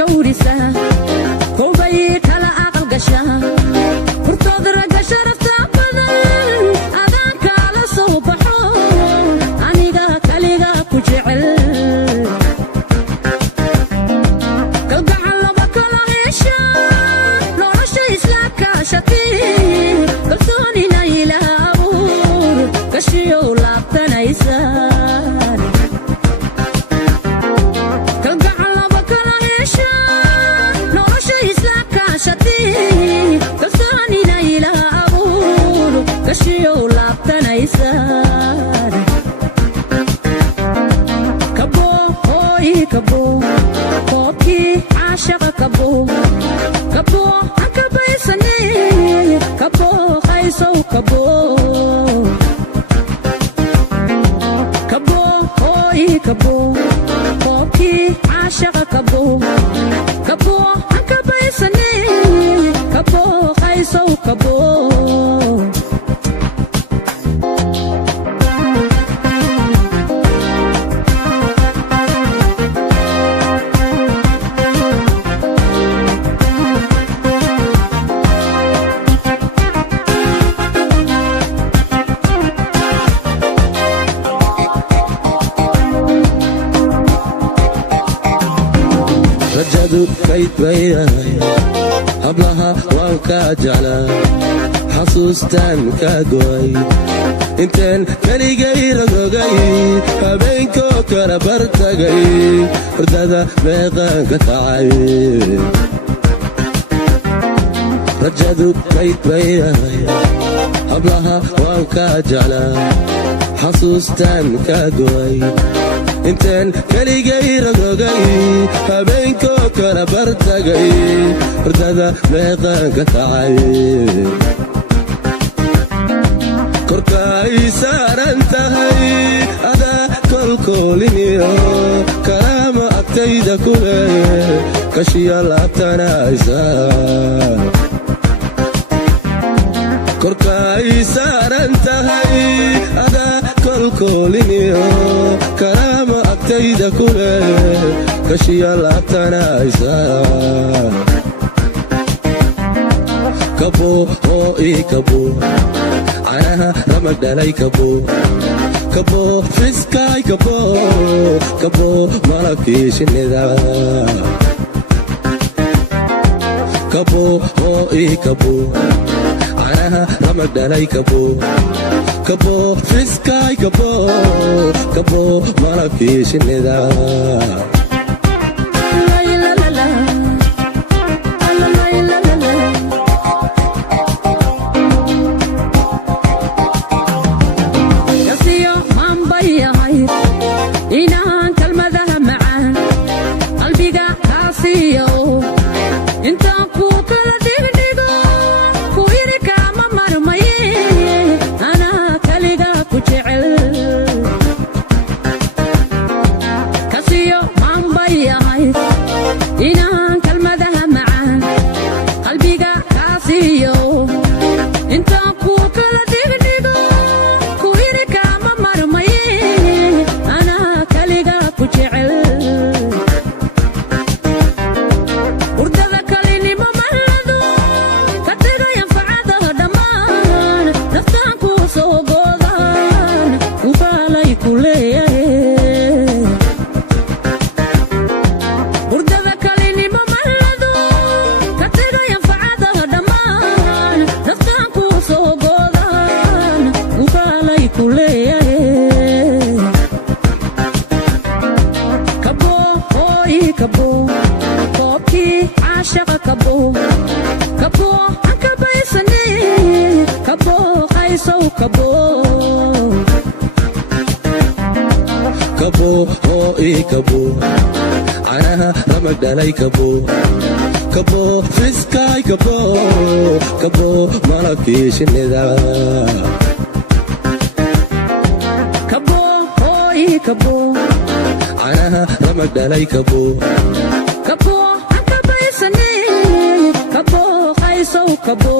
shawrisa kolbay kala aqal gasha furtood raga sharafta badan adan kala soo baxo aniga kaliga ku jecel kalgacal laba kala hesha nolosha islaamka shati kalsoonina ilaha abuur gashiyo laabtanaysa kashiyo laabtanaysan kabo hooy kabo koobkii caashaqa kabo kabo hakabaysane kabo qaysow kabo kabo hooy kabo koobkii caashaqa kabo kabo hakabaysane kabo qaysow kabo rajadu kayd baynahay hablaha waan kaa jeclaa xasuustaan kaa go'ay intaan keligay ragogay habeenkoo kala bartagay hordada meeqaan ka kacay rajadu kayd baynahay hablaha waan kaa jeclaa xasuustaan kaa go'ay intaan keligay ragogay habeenkoo kala bartagay hordada meeqaan ka kacay korka ay saaran tahay adaa kolkooliniyo kalaama agtayda ku leeye kashiya laabtanaysa korka ay saaran tahay adaa kolkooliniyo kalaama agtayda ku leeye kashiya laabtanaysa kabo oo ii kabo canaha ramag dhalay kabo kabo fiskaay kabo kabo malabkii shinnida kabo oo ii kabo canaha ramag dhalay kabo kabo fiskaay kabo kabo malabkii shinnida inaan kalmadaha macaan qalbiga kaasiyo intaan ku kala dhigdhigo ku yiri kama marmaye anaa kaliga ku jecel kasiyo maanbayahay inaan kalmadaha macaan qalbiga kaasiyo intaan ku kala dhigdhigo ku yiri kama marmaye urdada kalinimo mahlado ka tagayan facadaha dhammaan naftaan ku soo goodaan ufaalay ku leeyahe urdada kalinimo mahlado ka tagayan facadaha dhammaan naftaan ku soo goodaan ufaalay ku leeyahe kabo koobkii caashaqa kabo kabo hakabaysane kabo qaysow kabo kabo oo ii kabo canaha ramag dhalay kabo kabo fiskaay kabo kabo malabkii shinnida kabo oo ii kabo canaha ramag dhalay kabo kabo hakabaysane kabo qaysow kabo